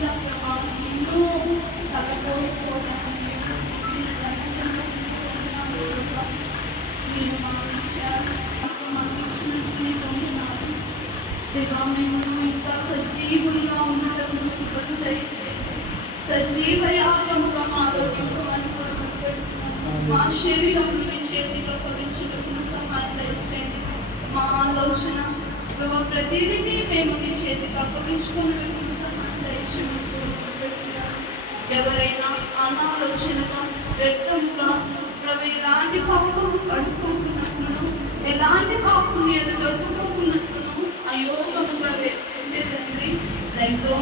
ఎన్నో తలపోసుకోవడానికి ఇచ్చిన మీరు మాకు ఇచ్చినట్టు దేవా మేము ఇంకా సజీవులుగా ఉండటం సజీవ యాగముగా మాలో మా శరీరం చేతిగా పవించుటకు సహాయం దయచేయండి. మా ఆలోచన ప్రభావ ప్రతిదీ మేము మీ చేతికి అప్పగించుకున్నట్టు సహాయం దయచేయండి. ఎవరైనా అనాలోచనగా వ్యక్తంగా ప్రభు ఎలాంటి పాపం కడుక్కోకున్నట్లును ఎలాంటి పాపం ఎదురు ఒప్పుకోకున్నట్లును అయోగముగా వేస్తుంటే తండ్రి దయతో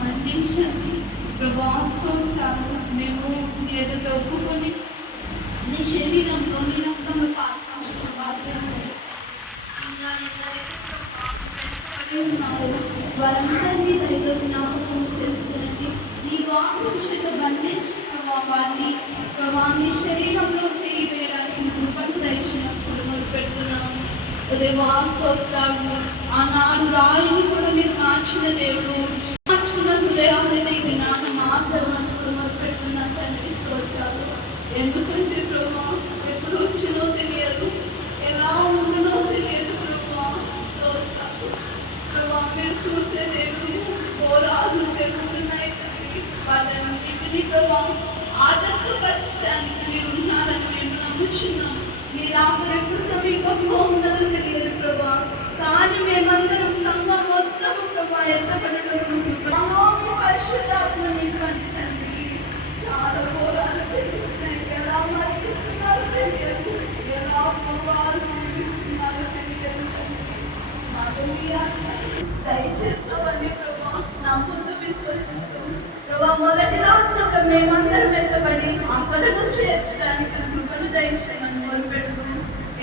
మన్నించండి ప్రభాస్తోత్రాలు మేము నీ ఎదుట ఒప్పుకొని నీ శరీరంలో నీ రక్తంలో పాల్పంచుకున్న బాధ్యత ఇంకా ఉన్నారు వారందరినీ దయతో జ్ఞాపకం చేసుకునండి. నీ వాక్యం చేత బంధించిన వారిని ప్రభావాన్ని శరీరంలో చేయి వేయడానికి కృపను దయచినప్పుడు మొదలు పెడుతున్నాము. అదే వాస్తోత్రాలు ఆనాడు రాయిని కూడా మీరు మార్చిన దేవుడు మార్చుకున్న హృదయాన్ని జ్ఞానం మాత్రం అనుకుని మొదలు పెడుతున్నా తండ్రి స్తోత్రాలు. ఎందుకంటే ప్రభా ఎప్పుడు వచ్చినో తెలియదు, ఎలా ఉంటునో తెలియదు ప్రభా స్తోత్రాలు. ప్రభా మీరు చూసే దేవుడు పోరాదులు పెరుగుతున్నాయి తండ్రి. వాటన్నింటినీ ప్రభా ఆటంకపరచడానికి మీరు ఉన్నారని మేము నమ్ముచున్నాం. మీరు ఆమె ఎప్పుడు సమీపంలో ఉన్నదో తెలియదు ప్రభా, కానీ మేమందరం సంఘం మొత్తం ప్రభా ఎత్తపడటం పరిశుద్ధాత్మటువంటి తండ్రి చాలా పోరాలు జరుగుతున్నాయి. ఎలా మరిగిస్తున్నారో తెలియదు, ఎలా ప్రభావాలు ముగిస్తున్నారో తెలియదు తండ్రి. దయచేస్తామని ప్రభా నమ్ముతూ విశ్వసిస్తూ ప్రభా మొదటి రాజ్యం మేమందరం ఎత్తబడి అక్కడను చేర్చడానికి కృపను దయచేయమని మొదలుపెడుతూ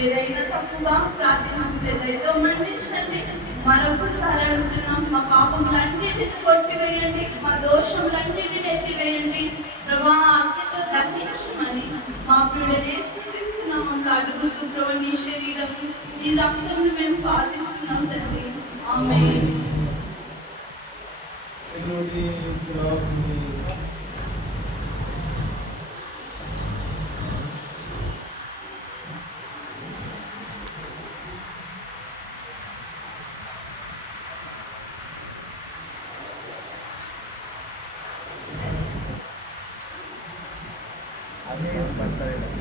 ఏదైనా తప్పుగా ప్రార్థించుకుంటే దయతో మన్నించండి. మరొకసారి అడుగుతున్నాం, మా పాపములన్నింటిని కొట్టివేయండి, మా దోషములన్నింటిని ఎత్తివేయండి ప్రభా ఆజ్ఞతో దర్శించమని మా పిల్లలే యేసుక్రీస్తున్నాము అడుగుతూ ప్రభు నీ శరీరం నీ రక్తంను మేము స్వాదిస్తున్నాం తండ్రి. ఆమేన్. అదే పడతాయి.